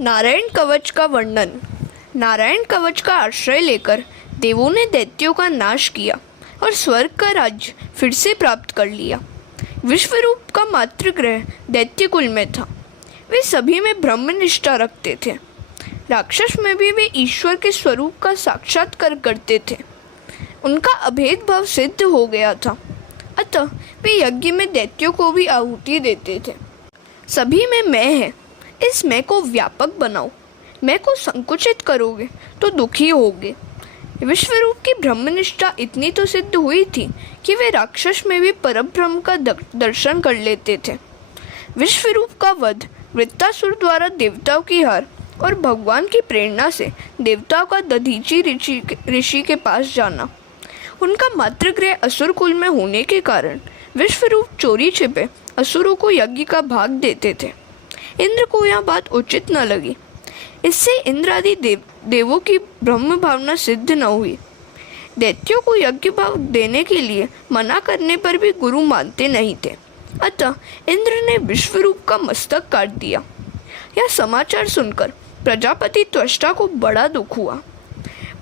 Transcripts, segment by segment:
नारायण कवच का वर्णन। नारायण कवच का आश्रय लेकर देवों ने दैत्यों का नाश किया और स्वर्ग का राज्य फिर से प्राप्त कर लिया। विश्वरूप का मातृगृह दैत्य कुल में था। वे सभी में ब्रह्मनिष्ठा रखते थे। राक्षस में भी वे ईश्वर के स्वरूप का साक्षात्कार करते थे। उनका अभेद भाव सिद्ध हो गया था, अतः वे यज्ञ में दैत्यों को भी आहुति देते थे। सभी में मैं है, इस मैं को व्यापक बनाओ। मैं को संकुचित करोगे तो दुखी होगे। विश्वरूप की ब्रह्मनिष्ठा इतनी तो सिद्ध हुई थी कि वे राक्षस में भी परब्रह्म का दर्शन कर लेते थे। विश्वरूप का वध वृत्तासुर द्वारा देवताओं की हार और भगवान की प्रेरणा से देवताओं का दधीची ऋषि के पास जाना। उनका मातृगृह असुर कुल में होने के कारण विश्वरूप चोरी छिपे असुरों को यज्ञ का भाग देते थे। इंद्र को यह बात उचित न लगी। इससे इंद्र आदि देवों की ब्रह्म भावना सिद्ध न हुई। दैत्यों को यज्ञ भाव देने के लिए मना करने पर भी गुरु मानते नहीं थे, अतः इंद्र ने विश्वरूप का मस्तक काट दिया। यह समाचार सुनकर प्रजापति त्वष्टा को बड़ा दुख हुआ।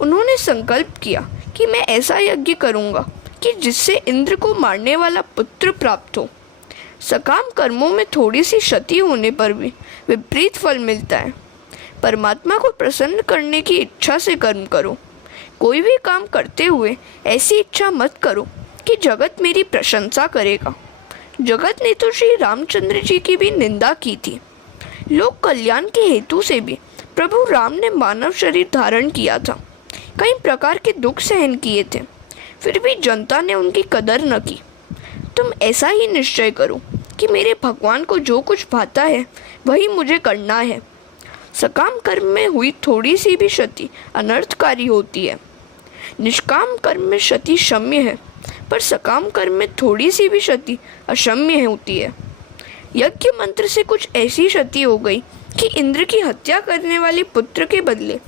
उन्होंने संकल्प किया कि मैं ऐसा यज्ञ करूंगा कि जिससे इंद्र को मारने वाला पुत्र प्राप्त हो। सकाम कर्मों में थोड़ी सी क्षति होने पर भी विपरीत फल मिलता है। परमात्मा को प्रसन्न करने की इच्छा से कर्म करो। कोई भी काम करते हुए ऐसी इच्छा मत करो कि जगत मेरी प्रशंसा करेगा। जगत ने तो श्री रामचंद्र जी की भी निंदा की थी। लोक कल्याण के हेतु से भी प्रभु राम ने मानव शरीर धारण किया था, कई प्रकार के दुख सहन किए थे, फिर भी जनता ने उनकी कदर न की। तुम ऐसा ही निश्चय करो कि मेरे भगवान को जो कुछ भाता है वही मुझे करना है। सकाम कर्म में हुई थोड़ी सी भी क्षति अनर्थकारी होती है। निष्काम कर्म में क्षति क्षम्य है, पर सकाम कर्म में थोड़ी सी भी क्षति अक्षम्य होती है। यज्ञ मंत्र से कुछ ऐसी क्षति हो गई कि इंद्र की हत्या करने वाले पुत्र के बदले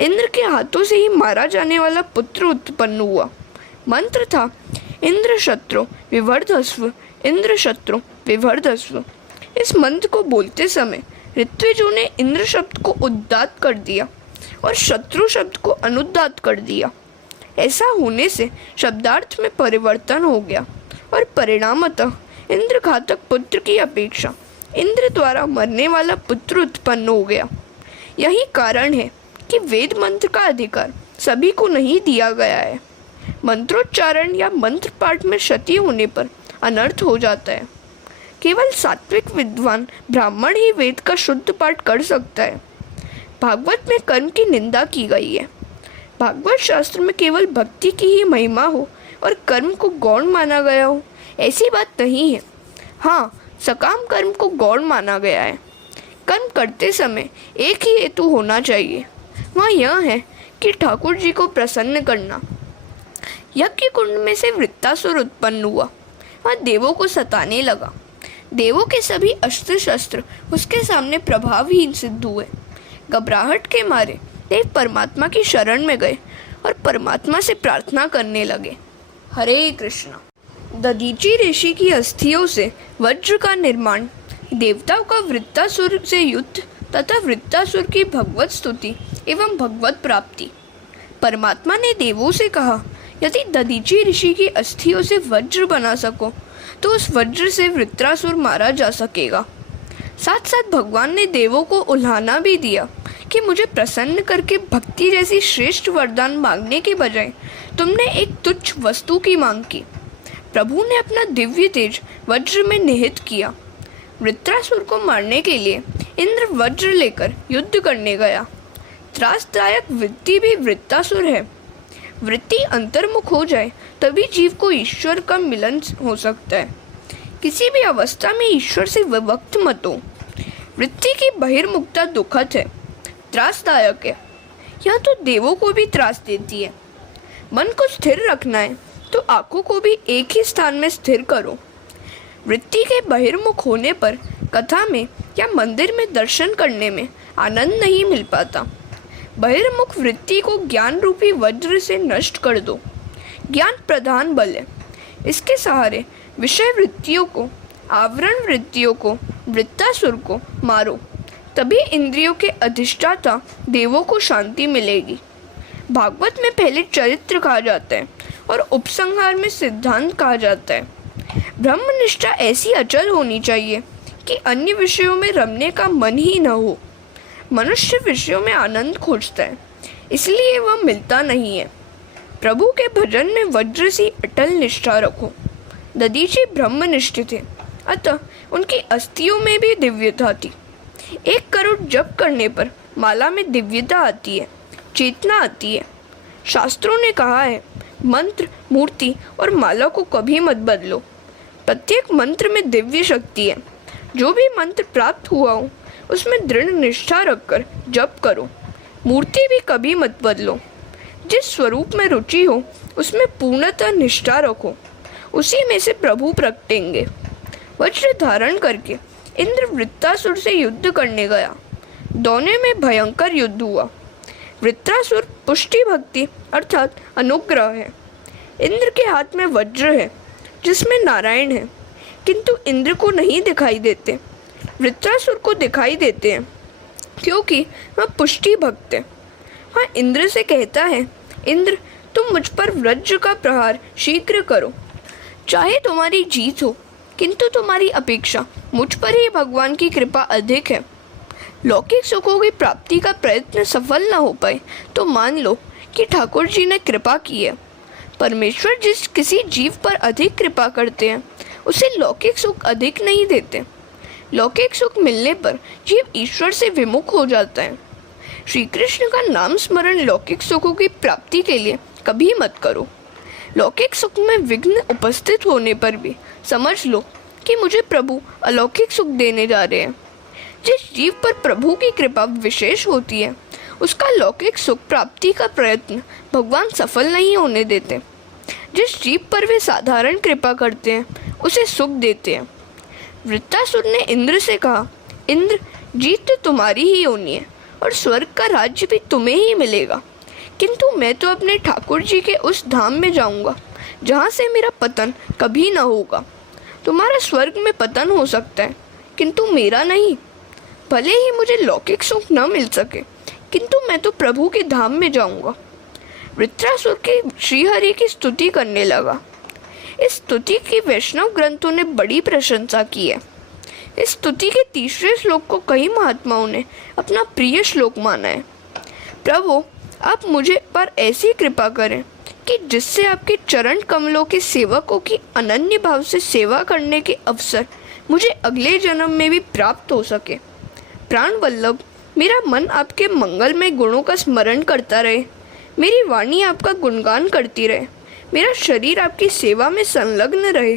इंद्र के हाथों से ही मारा जाने वाला पुत्र उत्पन्न हुआ। मंत्र था इंद्र शत्रु विवर्धस्व, इंद्र शत्रु विवर्धस्व। इस मंत्र को बोलते समय ऋत्विजों ने इंद्र शब्द को उदात्त कर दिया और शत्रु शब्द को अनुदात्त कर दिया। ऐसा होने से शब्दार्थ में परिवर्तन हो गया और परिणामतः इंद्र घातक पुत्र की अपेक्षा इंद्र द्वारा मरने वाला पुत्र उत्पन्न हो गया। यही कारण है कि वेद मंत्र का अधिकार सभी को नहीं दिया गया है। मंत्रोच्चारण या मंत्र पाठ में क्षति होने पर अनर्थ हो जाता है। केवल सात्विक विद्वान ब्राह्मण ही वेद का शुद्ध पाठ कर सकता है। भागवत में कर्म की निंदा की गई है। भागवत शास्त्र में केवल भक्ति की ही महिमा हो और कर्म को गौण माना गया हो, ऐसी बात नहीं है। हाँ, सकाम कर्म को गौण माना गया है। कर्म करते समय एक ही हेतु होना चाहिए, वह यह है कि ठाकुर जी को प्रसन्न करना। यज्ञ कुंड में से वृत्तासुर उत्पन्न हुआ। वह देवों को सताने लगा। देवों के सभी अस्त्र शस्त्र उसके सामने प्रभावहीन सिद्ध हुए। घबराहट के मारे देव परमात्मा की शरण में गए और परमात्मा से प्रार्थना करने लगे। हरे कृष्णा। दधीची ऋषि की अस्थियों से वज्र का निर्माण, देवताओं का वृत्तासुर से युद्ध तथा वृत्तासुर की भगवत स्तुति एवं भगवत प्राप्ति। परमात्मा ने देवों से कहा, यदि दधीची ऋषि की अस्थियों से वज्र बना सको तो उस वज्र से वृत्रासुर मारा जा सकेगा। साथ साथ भगवान ने देवों को उल्हाना भी दिया कि मुझे प्रसन्न करके भक्ति जैसी श्रेष्ठ वरदान मांगने के बजाय तुमने एक तुच्छ वस्तु की मांग की। प्रभु ने अपना दिव्य तेज वज्र में निहित किया। वृत्रासुर को मारने के लिए इंद्र वज्र लेकर युद्ध करने गया। त्रासदायक वृत्ति भी वृत्तासुर है। वृत्ति अंतर्मुख हो जाए तभी जीव को ईश्वर का मिलन हो सकता है। किसी भी अवस्था में ईश्वर से विभक्त मत हो। वृत्ति की बहिर्मुखता दुखद है, त्रासदायक है। यह तो देवों को भी त्रास देती है। मन को स्थिर रखना है तो आंखों को भी एक ही स्थान में स्थिर करो। वृत्ति के बहिर्मुख होने पर कथा में या मंदिर में दर्शन करने में आनंद नहीं मिल पाता। बहिर्मुख वृत्ति को ज्ञान रूपी वज्र से नष्ट कर दो। ज्ञान प्रधान बल है। इसके सहारे विषय वृत्तियों को, आवरण वृत्तियों को, वृत्तासुर को मारो। तभी इंद्रियों के अधिष्ठाता देवों को शांति मिलेगी। भागवत में पहले चरित्र कहा जाता है और उपसंहार में सिद्धांत कहा जाता है। ब्रह्मनिष्ठा ऐसी अचल होनी चाहिए कि अन्य विषयों में रमने का मन ही न हो। मनुष्य विषयों में आनंद खोजता है, इसलिए वह मिलता नहीं है। प्रभु के भजन में वज्र सी अटल निष्ठा रखो। दधीची ब्रह्मनिष्ठ थे, अतः उनकी अस्थियों में भी दिव्यता थी। 1 करोड़ जप करने पर माला में दिव्यता आती है, चेतना आती है। शास्त्रों ने कहा है, मंत्र, मूर्ति और माला को कभी मत बदलो। प्रत्येक मंत्र में दिव्य शक्ति है। जो भी मंत्र प्राप्त हुआ हो उसमें दृढ़ निष्ठा रखकर जप करो। मूर्ति भी कभी मत बदलो। जिस स्वरूप में रुचि हो उसमें पूर्णतः निष्ठा रखो, उसी में से प्रभु प्रगटेंगे। वज्र धारण करके इंद्र वृत्रासुर से युद्ध करने गया। दोनों में भयंकर युद्ध हुआ। वृत्रासुर पुष्टि भक्ति अर्थात अनुग्रह है। इंद्र के हाथ में वज्र है जिसमें नारायण है, किंतु इंद्र को नहीं दिखाई देते। वृत्रासुर को दिखाई देते हैं क्योंकि वह पुष्टि भक्त है। वह इंद्र से कहता है, इंद्र तुम मुझ पर वज्र का प्रहार शीघ्र करो। चाहे तुम्हारी जीत हो, किंतु तुम्हारी अपेक्षा मुझ पर ही भगवान की कृपा अधिक है। लौकिक सुखों की प्राप्ति का प्रयत्न सफल न हो पाए तो मान लो कि ठाकुर जी ने कृपा की है। परमेश्वर जिस किसी जीव पर अधिक कृपा करते हैं उसे लौकिक सुख अधिक नहीं देते। लौकिक सुख मिलने पर जीव ईश्वर से विमुख हो जाता है। श्री कृष्ण का नाम स्मरण लौकिक सुखों की प्राप्ति के लिए कभी मत करो। लौकिक सुख में विघ्न उपस्थित होने पर भी समझ लो कि मुझे प्रभु अलौकिक सुख देने जा रहे हैं। जिस जीव पर प्रभु की कृपा विशेष होती है उसका लौकिक सुख प्राप्ति का प्रयत्न भगवान सफल नहीं होने देते। जिस जीव पर वे साधारण कृपा करते हैं उसे सुख देते हैं। वृत्रासुर ने इंद्र से कहा, इंद्र जीत तो तुम्हारी ही होनी है और स्वर्ग का राज्य भी तुम्हें ही मिलेगा, किंतु मैं तो अपने ठाकुर जी के उस धाम में जाऊंगा जहाँ से मेरा पतन कभी ना होगा। तुम्हारा स्वर्ग में पतन हो सकता है किंतु मेरा नहीं। भले ही मुझे लौकिक सुख न मिल सके, किंतु मैं तो प्रभु के धाम में जाऊंगा। वृत्रासुर के श्रीहरि की स्तुति करने लगा। इस स्तुति की वैष्णव ग्रंथों ने बड़ी प्रशंसा की है। इस स्तुति के तीसरे श्लोक को कई महात्माओं ने अपना प्रिय श्लोक माना है। प्रभु आप मुझे पर ऐसी कृपा करें कि जिससे आपके चरण कमलों के सेवकों की अनन्य भाव से सेवा करने के अवसर मुझे अगले जन्म में भी प्राप्त हो सके। प्राण वल्लभ, मेरा मन आपके मंगलमय गुणों का स्मरण करता रहे, मेरी वाणी आपका गुणगान करती रहे, मेरा शरीर आपकी सेवा में संलग्न रहे।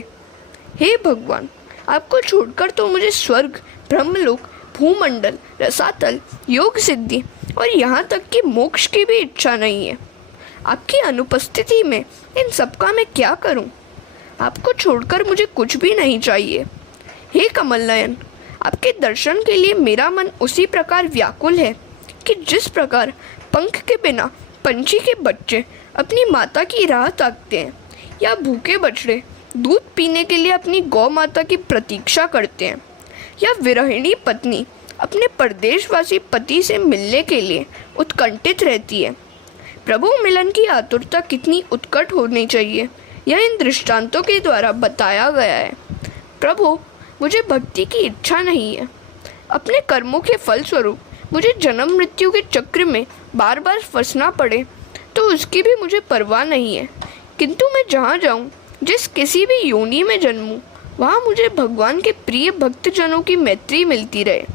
हे भगवान, आपको छोड़कर तो मुझे स्वर्ग, ब्रह्मलोक, भूमंडल, रसातल, योग सिद्धि और यहाँ तक कि मोक्ष की भी इच्छा नहीं है। आपकी अनुपस्थिति में इन सबका मैं क्या करूं? आपको छोड़कर मुझे कुछ भी नहीं चाहिए। हे कमल नयन, आपके दर्शन के लिए मेरा मन उसी प्रकार व्याकुल है कि जिस प्रकार पंख के बिना पंछी के बच्चे अपनी माता की राह ताकते हैं या भूखे बछड़े दूध पीने के लिए अपनी गौ माता की प्रतीक्षा करते हैं या विरहिणी पत्नी अपने परदेशवासी पति से मिलने के लिए उत्कंठित रहती है। प्रभु मिलन की आतुरता कितनी उत्कट होनी चाहिए, यह इन दृष्टांतों के द्वारा बताया गया है। प्रभु, मुझे भक्ति की इच्छा नहीं है। अपने कर्मों के फलस्वरूप मुझे जन्म मृत्यु के चक्र में बार बार फंसना पड़े तो उसकी भी मुझे परवाह नहीं है, किंतु मैं जहाँ जाऊँ, जिस किसी भी योनि में जन्मूँ, वहाँ मुझे भगवान के प्रिय भक्तजनों की मैत्री मिलती रहे।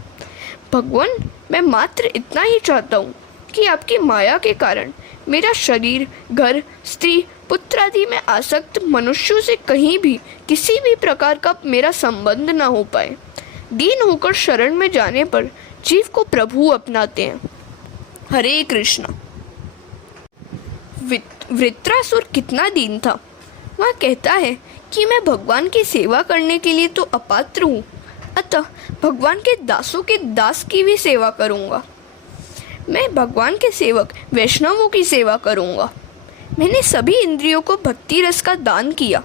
भगवान, मैं मात्र इतना ही चाहता हूँ कि आपकी माया के कारण मेरा शरीर, घर, स्त्री, पुत्र आदि में आसक्त मनुष्यों से कहीं भी किसी भी प्रकार का मेरा संबंध न हो पाए। दीन होकर शरण में जाने पर जीव को प्रभु अपनाते हैं। हरे कृष्णा। वृत्रासुर कितना दीन था। वह कहता है कि मैं भगवान की सेवा करने के लिए तो अपात्र हूँ, अतः भगवान के दासों के दास की भी सेवा करूँगा। मैं भगवान के सेवक वैष्णवों की सेवा करूँगा। मैंने सभी इंद्रियों को भक्ति रस का दान किया।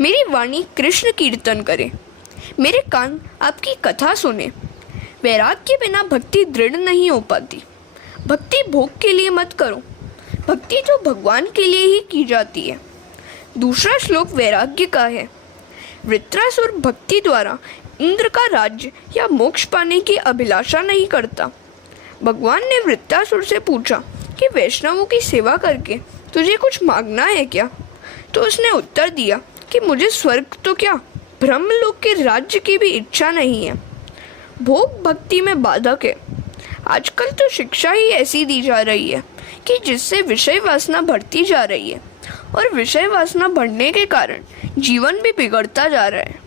मेरी वाणी कृष्ण कीर्तन करे, मेरे कान आपकी कथा सुने। वैराग के बिना भक्ति दृढ़ नहीं हो पाती। भक्ति भोग के लिए मत करो, भक्ति तो भगवान के लिए ही की जाती है। दूसरा श्लोक वैराग्य का है। वृत्रासुर भक्ति द्वारा इंद्र का राज्य या मोक्ष पाने की अभिलाषा नहीं करता। भगवान ने वृत्रासुर से पूछा कि वैष्णवों की सेवा करके तुझे कुछ मांगना है क्या? तो उसने उत्तर दिया कि मुझे स्वर्ग तो क्या, ब्रह्मलोक के राज्य की भी इच्छा नहीं है। भोग भक्ति में बाधक है। आजकल तो शिक्षा ही ऐसी दी जा रही है कि जिससे विषय वासना बढ़ती जा रही है और विषय वासना बढ़ने के कारण जीवन भी बिगड़ता जा रहा है।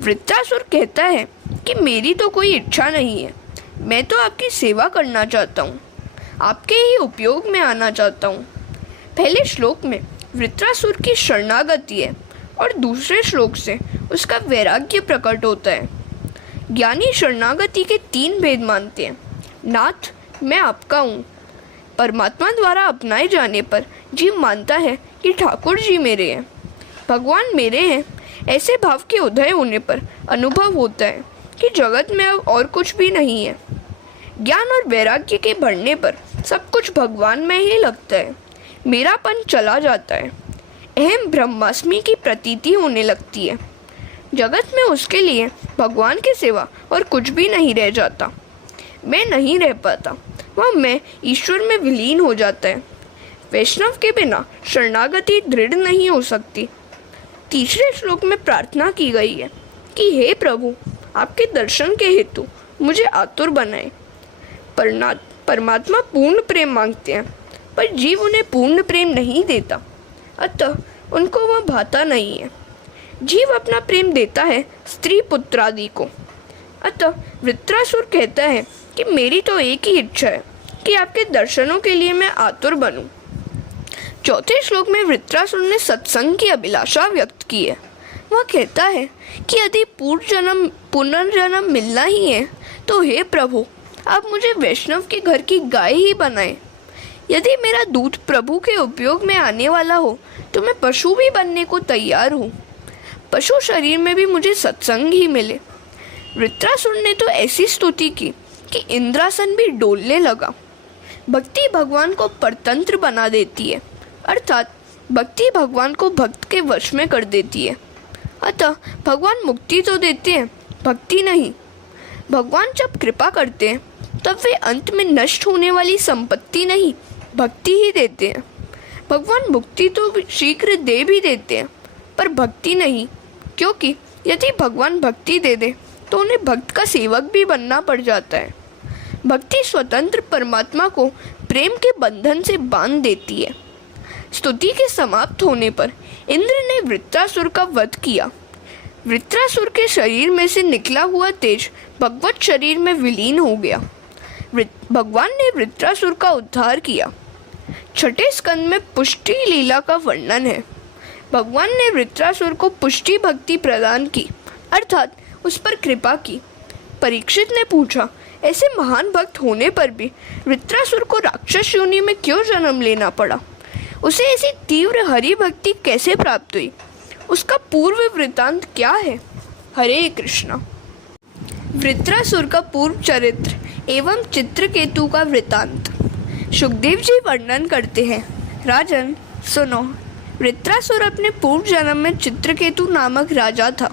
वृत्रासुर कहता है कि मेरी तो कोई इच्छा नहीं है, मैं तो आपकी सेवा करना चाहता हूँ, आपके ही उपयोग में आना चाहता हूँ। पहले श्लोक में वृत्रासुर की शरणागति है और दूसरे श्लोक से उसका वैराग्य प्रकट होता है। ज्ञानी शरणागति के 3 भेद मानते हैं। नाथ, मैं आपका हूँ। परमात्मा द्वारा अपनाए जाने पर जीव मानता है कि ठाकुर जी मेरे हैं, भगवान मेरे हैं। ऐसे भाव के उदय होने पर अनुभव होता है कि जगत में अब और कुछ भी नहीं है। ज्ञान और वैराग्य के बढ़ने पर सब कुछ भगवान में ही लगता है। मेरापन चला जाता है, अहम ब्रह्मास्मि की प्रतीति होने लगती है। जगत में उसके लिए भगवान के सिवा और कुछ भी नहीं रह जाता। मैं नहीं रह पाता, वह मैं ईश्वर में विलीन हो जाता है। वैष्णव के बिना शरणागति दृढ़ नहीं हो सकती। तीसरे श्लोक में प्रार्थना की गई है कि हे प्रभु, आपके दर्शन के हेतु मुझे आतुर बनाए। परमात्मा पूर्ण प्रेम मांगते हैं, पर जीव उन्हें पूर्ण प्रेम नहीं देता, अतः उनको वह भाता नहीं है। जीव अपना प्रेम देता है स्त्री पुत्र आदि को। अतः वृत्रासुर कहता है कि मेरी तो एक ही इच्छा है कि आपके दर्शनों के लिए मैं आतुर बनूं। चौथे श्लोक में वृत्रासुर ने सत्संग की अभिलाषा व्यक्त की है। वह कहता है कि यदि पुनर्जन्म मिलना ही है तो हे प्रभु, आप मुझे वैष्णव के घर की गाय ही बनाएं। यदि मेरा दूध प्रभु के उपयोग में आने वाला हो तो मैं पशु भी बनने को तैयार हूँ। पशु शरीर में भी मुझे सत्संग ही मिले। वृत्रासुर ने तो ऐसी स्तुति की कि इंद्रासन भी डोलने लगा। भक्ति भगवान को परतंत्र बना देती है, अर्थात भक्ति भगवान को भक्त के वश में कर देती है। अतः भगवान मुक्ति तो देते हैं, भक्ति नहीं। भगवान जब कृपा करते हैं तब वे अंत में नष्ट होने वाली संपत्ति नहीं, भक्ति ही देते हैं। भगवान मुक्ति तो शीघ्र दे भी देते हैं, पर भक्ति नहीं, क्योंकि यदि भगवान भक्ति दे दे तो उन्हें भक्त का सेवक भी बनना पड़ जाता है। भक्ति स्वतंत्र परमात्मा को प्रेम के बंधन से बांध देती है। स्तुति के समाप्त होने पर इंद्र ने वृत्रासुर का वध किया। वृत्रासुर के शरीर में से निकला हुआ तेज भगवत शरीर में विलीन हो गया। भगवान ने वृत्रासुर का उद्धार किया। छठे स्कंद में पुष्टि लीला का वर्णन है। भगवान ने वृत्रासुर को पुष्टि भक्ति प्रदान की, अर्थात उस पर कृपा की। परीक्षित ने पूछा, ऐसे महान भक्त होने पर भी वृत्रासुर को राक्षस योनि में क्यों जन्म लेना पड़ा? उसे ऐसी तीव्र हरि भक्ति कैसे प्राप्त हुई? उसका पूर्व वृत्तांत क्या है? हरे कृष्णा। वृत्रासुर का पूर्व चरित्र एवं चित्रकेतु का वृत्तांत सुखदेव जी वर्णन करते हैं। राजन सुनो, वृत्रासुर अपने पूर्व जन्म में चित्रकेतु नामक राजा था।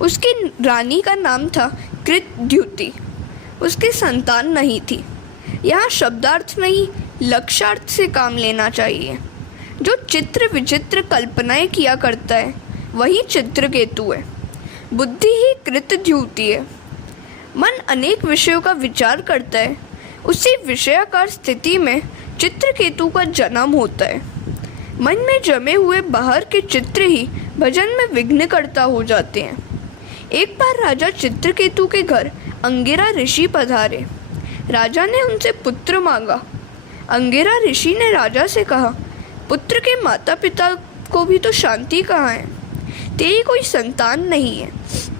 उसकी रानी का नाम था कृतद्युति। उसकी संतान नहीं थी। यहाँ शब्दार्थ नहीं, लक्ष्यार्थ से काम लेना चाहिए। जो चित्र विचित्र कल्पनाएं किया करता है वही चित्रकेतु है। बुद्धि ही कृतद्युति है। मन अनेक विषयों का विचार करता है। उसी विषयाकार स्थिति में चित्रकेतु का जन्म होता है। मन में जमे हुए बाहर के चित्र ही भजन में विघ्नकर्ता हो जाते हैं। एक बार राजा चित्रकेतु के घर अंगिरा ऋषि पधारे। राजा ने उनसे पुत्र मांगा। अंगिरा ऋषि ने राजा से कहा, पुत्र के माता पिता को भी तो शांति कहाँ है? तेरी कोई संतान नहीं है,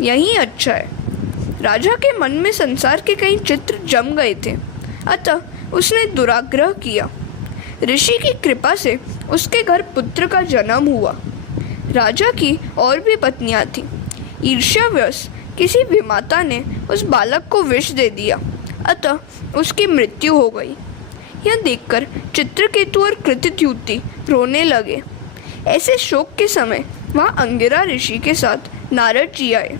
यही अच्छा है। राजा के मन में संसार के कई चित्र जम गए थे, अतः उसने दुराग्रह किया। ऋषि की कृपा से उसके घर पुत्र का जन्म हुआ। राजा की और भी पत्नियां थीं। ईर्ष्यावश किसी विमाता ने उस बालक को विष दे दिया, अतः उसकी मृत्यु हो गई। यह देखकर चित्रकेतु और कृतद्युति रोने लगे। ऐसे शोक के समय वहाँ अंगिरा ऋषि के साथ नारद जी आए।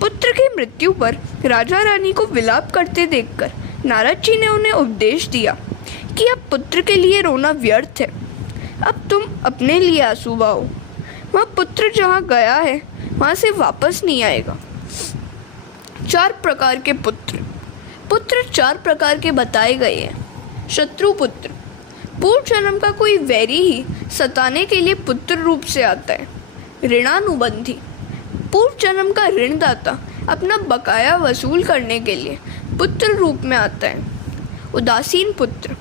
पुत्र की मृत्यु पर राजा रानी को विलाप करते देखकर नारद जी ने उन्हें उपदेश दिया कि अब पुत्र के लिए रोना व्यर्थ है, अब तुम अपने लिए आंसू बहाओ। वह पुत्र जहाँ गया है वहाँ से वापस नहीं आएगा। 4 प्रकार के पुत्र 4 प्रकार के बताए गए हैं। शत्रु पुत्र, पूर्व जन्म का कोई वैरी ही सताने के लिए पुत्र रूप से आता है। ऋणानुबंधी, पूर्व जन्म का ऋणदाता अपना बकाया वसूल करने के लिए पुत्र रूप में आता है। उदासीन पुत्र,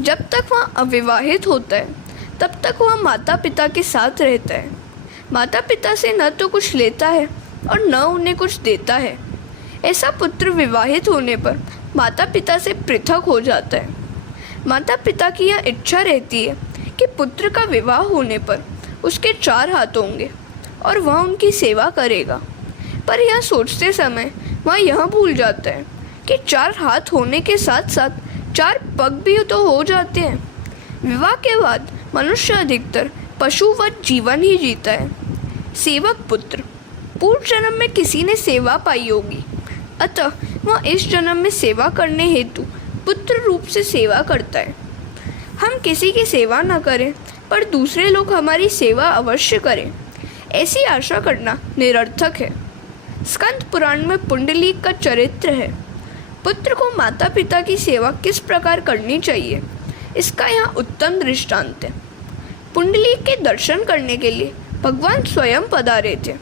जब तक वह अविवाहित होता है तब तक वह माता पिता के साथ रहता है। माता पिता से न तो कुछ लेता है और न उन्हें कुछ देता है। ऐसा पुत्र विवाहित होने पर माता पिता से पृथक हो जाता है। माता पिता की यह इच्छा रहती है कि पुत्र का विवाह होने पर उसके 4 हाथ होंगे और वह उनकी सेवा करेगा, पर यह सोचते समय वह यह भूल जाता है कि 4 हाथ होने के साथ साथ 4 पग भी तो हो जाते हैं। विवाह के बाद मनुष्य अधिकतर पशुवत जीवन ही जीता है। सेवक पुत्र, पूर्व जन्म में किसी ने सेवा पाई होगी, अतः वह इस जन्म में सेवा करने हेतु पुत्र रूप से सेवा करता है। हम किसी की सेवा न करें पर दूसरे लोग हमारी सेवा अवश्य करें, ऐसी आशा करना निरर्थक है। स्कंद पुराण में पुंडलीक का चरित्र है। पुत्र को माता पिता की सेवा किस प्रकार करनी चाहिए, इसका यहाँ उत्तम दृष्टांत है। पुंडलीक के दर्शन करने के लिए भगवान स्वयं पधारे थे।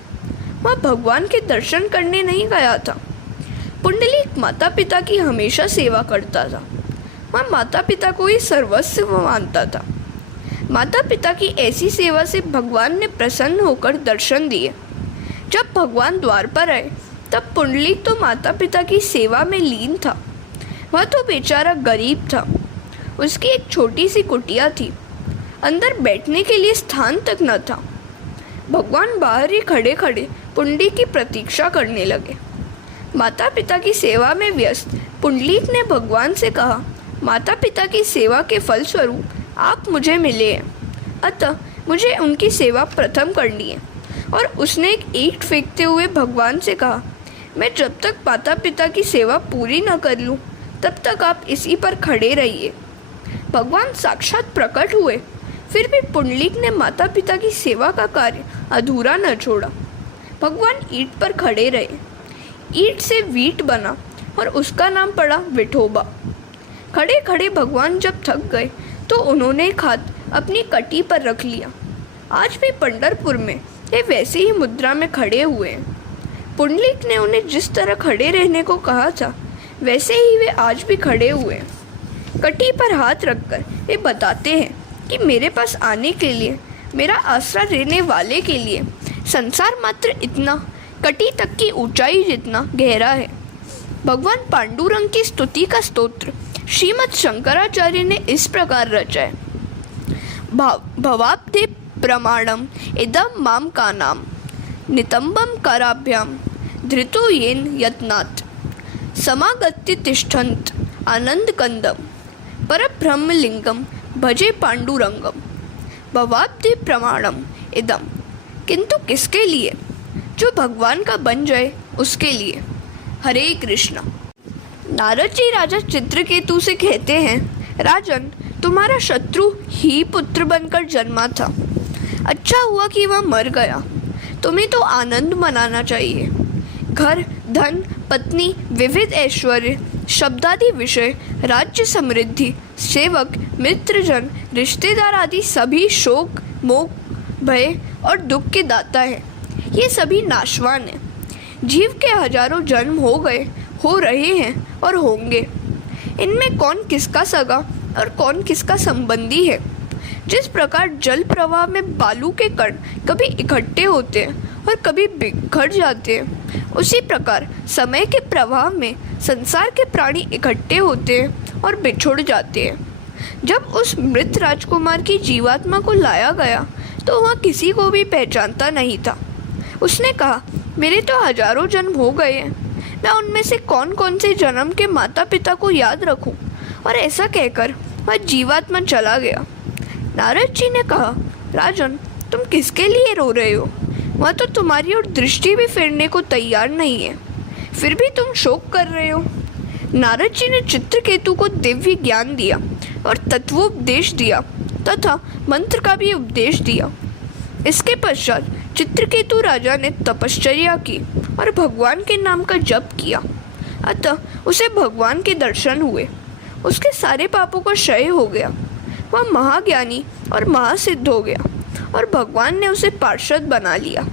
वह भगवान के दर्शन करने नहीं गया था। पुंडलीक माता पिता की हमेशा सेवा करता था। वह माता पिता को ही सर्वस्व मानता था। माता पिता की ऐसी सेवा से भगवान ने प्रसन्न होकर दर्शन दिए। जब भगवान द्वार पर आए तब पुंडलीक तो माता पिता की सेवा में लीन था। वह तो बेचारा गरीब था। उसकी एक छोटी सी कुटिया थी, अंदर बैठने के लिए स्थान तक न था। भगवान बाहर ही खड़े खड़े पुंडलीक की प्रतीक्षा करने लगे। माता पिता की सेवा में व्यस्त पुंडलीक ने भगवान से कहा, माता पिता की सेवा के फलस्वरूप आप मुझे मिले हैं, अतः मुझे उनकी सेवा प्रथम करनी है। और उसने एक ईंट फेंकते हुए भगवान से कहा, मैं जब तक माता पिता की सेवा पूरी न कर लूँ तब तक आप इसी पर खड़े रहिए। भगवान साक्षात प्रकट हुए, फिर भी पुंडलीक ने माता पिता की सेवा का कार्य अधूरा न छोड़ा। भगवान ईंट पर खड़े रहे। ईंट से वीट बना और उसका नाम पड़ा विठोबा। खड़े खड़े भगवान जब थक गए तो उन्होंने एक हाथ अपनी कटी पर रख लिया। आज भी पंढरपुर में ये वैसे ही मुद्रा में खड़े हुए हैं। पुंडलीक ने उन्हें जिस तरह खड़े रहने को कहा था वैसे ही वे आज भी खड़े हुए हैं। कटी पर हाथ रखकर वे बताते हैं कि मेरे पास आने के लिए, मेरा आसरा लेने वाले के लिए संसार मात्र इतना, कटी तक की ऊंचाई जितना गहरा है। भगवान पांडुरंग की स्तुति का स्तोत्र श्रीमद् शंकराचार्य ने इस प्रकार रचा है। भवाब्धे प्रमाणम इदम माम कानाम नितंबम कराभ्याम धृतो येन यत्नात् समागत्य तिष्ठन्त आनंद कंदम परब्रह्मलिंगम भजे पांडुरंगम। भवाब्धे प्रमाणम इदम, किंतु किसके लिए? जो भगवान का बन जाए उसके लिए। हरे कृष्णा। नारद जी राजा चित्रकेतु से कहते हैं, राजन, तुम्हारा शत्रु ही पुत्र बनकर जन्मा था। अच्छा हुआ कि वह मर गया। तुम्हें तो आनंद मनाना चाहिए। घर, धन, पत्नी, विविध ऐश्वर्य, शब्दादि विषय, राज्य, समृद्धि, सेवक, मित्रजन, रिश्तेदार आदि सभी शोक, मोह, भय और दुख के दाता हैं। ये सभी नाशवान हैं। जीव के हजारों जन्म हो गए, हो रहे हैं और होंगे। इनमें कौन किसका सगा और कौन किसका संबंधी है। जिस प्रकार जल प्रवाह में बालू के कण कभी इकट्ठे होते हैं और कभी बिखर जाते हैं, उसी प्रकार समय के प्रवाह में संसार के प्राणी इकट्ठे होते हैं और बिछुड़ जाते हैं। जब उस मृत राजकुमार की जीवात्मा को लाया गया तो वह किसी को भी पहचानता नहीं था। उसने कहा, मेरे तो हजारों जन्म हो गए हैं, मैं उनमें से कौन कौन से जन्म के माता पिता को याद रखूं। और ऐसा कहकर वह जीवात्मा चला गया। नारद जी ने कहा, राजन, तुम किसके लिए रो रहे हो? वह तो तुम्हारी ओर दृष्टि भी फेरने को तैयार नहीं है, फिर भी तुम शोक कर रहे हो। नारद जी ने चित्रकेतु को दिव्य ज्ञान दिया और तत्वोपदेश दिया तथा मंत्र का भी उपदेश दिया। इसके पश्चात चित्रकेतु राजा ने तपश्चर्या की और भगवान के नाम का जप किया। अतः उसे भगवान के दर्शन हुए। उसके सारे पापों का क्षय हो गया। वह महाज्ञानी और महासिद्ध हो गया और भगवान ने उसे पार्षद बना लिया।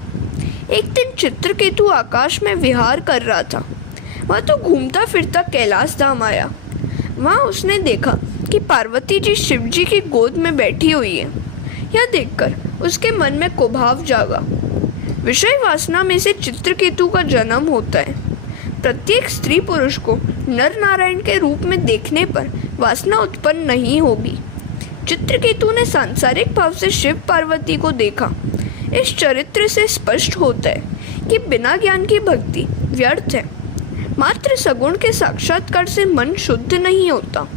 एक दिन चित्रकेतु आकाश में विहार कर रहा था। वह तो घूमता फिरता कैलाश धाम आया। वहाँ उसने देखा कि पार्वती जी शिव जी की गोद में बैठी हुई है। यह देखकर उसके मन में कुभाव जागा। विषय वासना में से चित्रकेतु का जन्म होता है। प्रत्येक स्त्री पुरुष को नर नारायण के रूप में देखने पर वासना उत्पन्न नहीं होगी। चित्रकेतु ने सांसारिक भाव से शिव पार्वती को देखा। इस चरित्र से स्पष्ट होता है कि बिना ज्ञान की भक्ति व्यर्थ है। मात्र सगुण के साक्षात्कार से मन शुद्ध नहीं होता।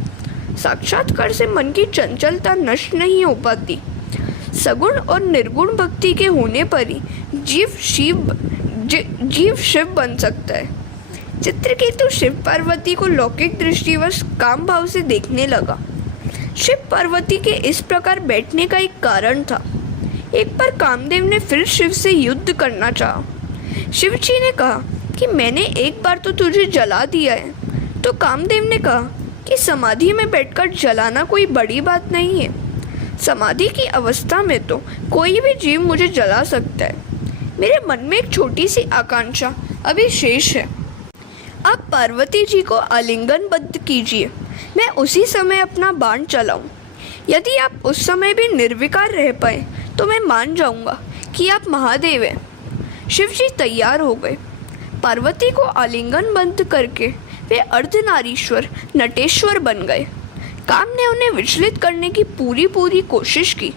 साक्षात्कार से मन की चंचलता नष्ट नहीं हो पाती। सगुण और निर्गुण भक्ति के होने पर ही जीव शिव बन सकता है। चित्रकेतु शिव पार्वती को लौकिक दृष्टिवश काम भाव से देखने लगा। शिव पार्वती के इस प्रकार बैठने का एक कारण था। एक बार कामदेव ने फिर शिव से युद्ध करना चाहा। शिव जी ने कहा कि मैंने एक बार तो तुझे जला दिया है। तो कामदेव ने कहा कि समाधि में बैठकर जलाना कोई बड़ी बात नहीं है। समाधि की अवस्था में तो कोई भी जीव मुझे जला सकता है। मेरे मन में एक छोटी सी आकांक्षा अभी शेष है। आप पार्वती जी को आलिंगनबद्ध कीजिए, मैं उसी समय अपना बाण चलाऊं। यदि आप उस समय भी निर्विकार रह पाए तो मैं मान जाऊंगा कि आप महादेव हैं। शिव जी तैयार हो गए। पार्वती को आलिंगनबद्ध करके वे अर्धनारीश्वर नटेश्वर बन गए। काम ने उन्हें विचलित करने की पूरी कोशिश की,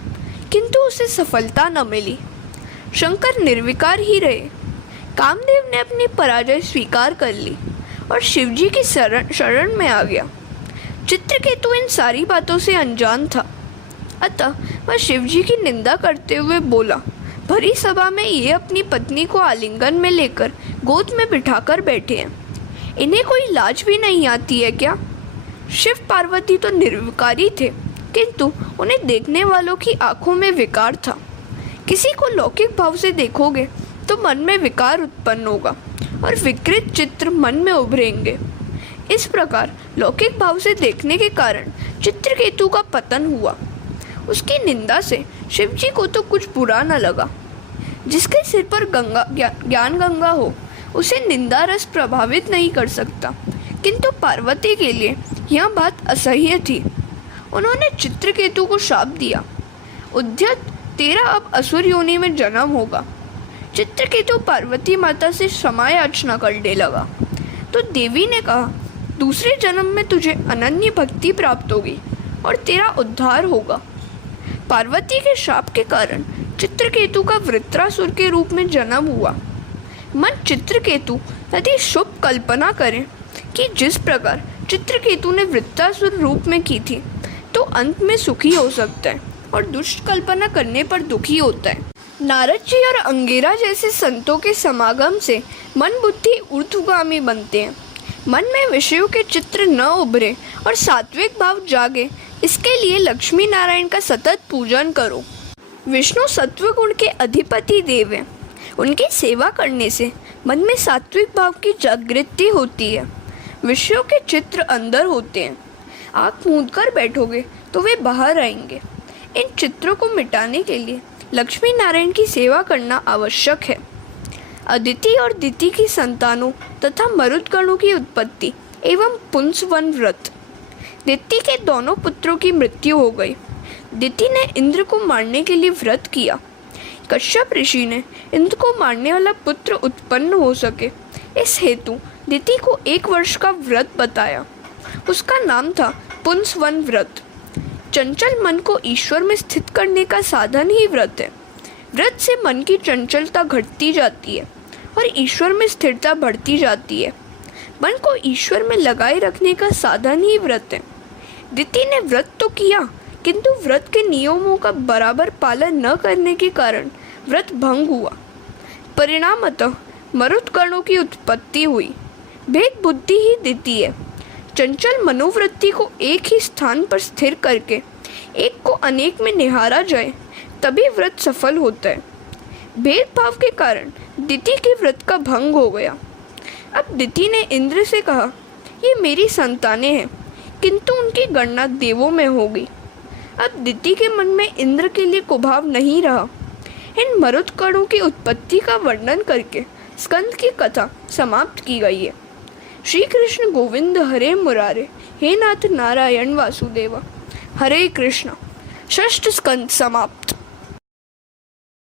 किंतु उसे सफलता न मिली। शंकर निर्विकार ही रहे। कामदेव ने अपनी पराजय स्वीकार कर ली और शिवजी की शरण में आ गया। चित्रकेतु इन सारी बातों से अनजान था। अतः वह शिवजी की निंदा करते हुए बोला, भरी सभा में ये अपनी पत्नी को आलिंगन में लेकर गोद में बिठाकर बैठे हैं। इन्हें कोई लाज भी नहीं आती है क्या? शिव पार्वती तो निर्विकारी थे, किंतु उन्हें देखने वालों की आंखों में विकार था। किसी को लौकिक भाव से देखोगे तो मन में विकार उत्पन्न होगा और विकृत चित्र मन में उभरेंगे। इस प्रकार लौकिक भाव से देखने के कारण चित्रकेतु का पतन हुआ। उसकी निंदा से शिवजी को तो कुछ बुरा न लगा। जिसके सिर पर ज्ञान गंगा हो उसे निंदा रस प्रभावित नहीं कर सकता, किंतु पार्वती के लिए यह बात असह्य थी। उन्होंने चित्रकेतु को शाप दिया, उद्यत तेरा अब असुर योनि में जन्म होगा। चित्रकेतु पार्वती माता से क्षमा याचना करने लगा तो देवी ने कहा, दूसरे जन्म में तुझे अनन्य भक्ति प्राप्त होगी और तेरा उद्धार होगा। पार्वती के शाप के कारण चित्रकेतु का वृत्रासुर के रूप में जन्म हुआ। मन चित्रकेतु यदि शुभ कल्पना करें कि जिस प्रकार चित्रकेतु ने वृत्रासुर रूप में की थी, तो अंत में सुखी हो सकता है और दुष्ट कल्पना करने पर दुखी होता है। नारद जी और अंगिरा जैसे संतों के समागम से मन बुद्धि ऊर्ध्वगामी बनते हैं। मन में विषयों के चित्र न उभरे और सात्विक भाव जागे, इसके लिए लक्ष्मी नारायण का सतत पूजन करो। विष्णु सत्व गुण के अधिपति देव हैं। उनकी सेवा करने से मन में सात्विक भाव की जागृति होती है। विषयों के चित्र अंदर होते हैं, आँख मूंद कर बैठोगे तो वे बाहर आएंगे। इन चित्रों को मिटाने के लिए लक्ष्मी नारायण की सेवा करना आवश्यक है। अदिति और दिति की संतानों तथा मरुदगणों की उत्पत्ति एवं पुंसवन व्रत। दिति के दोनों पुत्रों की मृत्यु हो गई। दिति ने इंद्र को मारने के लिए व्रत किया। कश्यप ऋषि ने इंद्र को मारने वाला पुत्र उत्पन्न हो सके, इस हेतु दिति को 1 वर्ष का व्रत बताया। उसका नाम था पुंसवन व्रत। चंचल मन को ईश्वर में स्थित करने का साधन ही व्रत है। व्रत से मन की चंचलता घटती जाती है और ईश्वर में स्थिरता बढ़ती जाती है। मन को ईश्वर में लगाए रखने का साधन ही व्रत है। दिति ने व्रत तो किया, किंतु व्रत के नियमों का बराबर पालन न करने के कारण व्रत भंग हुआ। परिणामतः मरुत्कणों की उत्पत्ति हुई। भेद बुद्धि ही दिति है। चंचल मनोवृत्ति को एक ही स्थान पर स्थिर करके एक को अनेक में निहारा जाए, तभी व्रत सफल होता है। भेदभाव के कारण दिति के व्रत का भंग हो गया। अब दिति ने इंद्र से कहा, ये मेरी संतानें हैं, किंतु उनकी गणना देवों में होगी। अब दिति के मन में इंद्र के लिए कुभाव नहीं रहा। इन मरुत्कणों की उत्पत्ति का वर्णन करके स्कंद की कथा समाप्त की गई है। श्री कृष्ण गोविंद हरे मुरारे, हे नाथ नारायण वासुदेव, हरे कृष्ण। षष्ठ स्कंद समाप्त।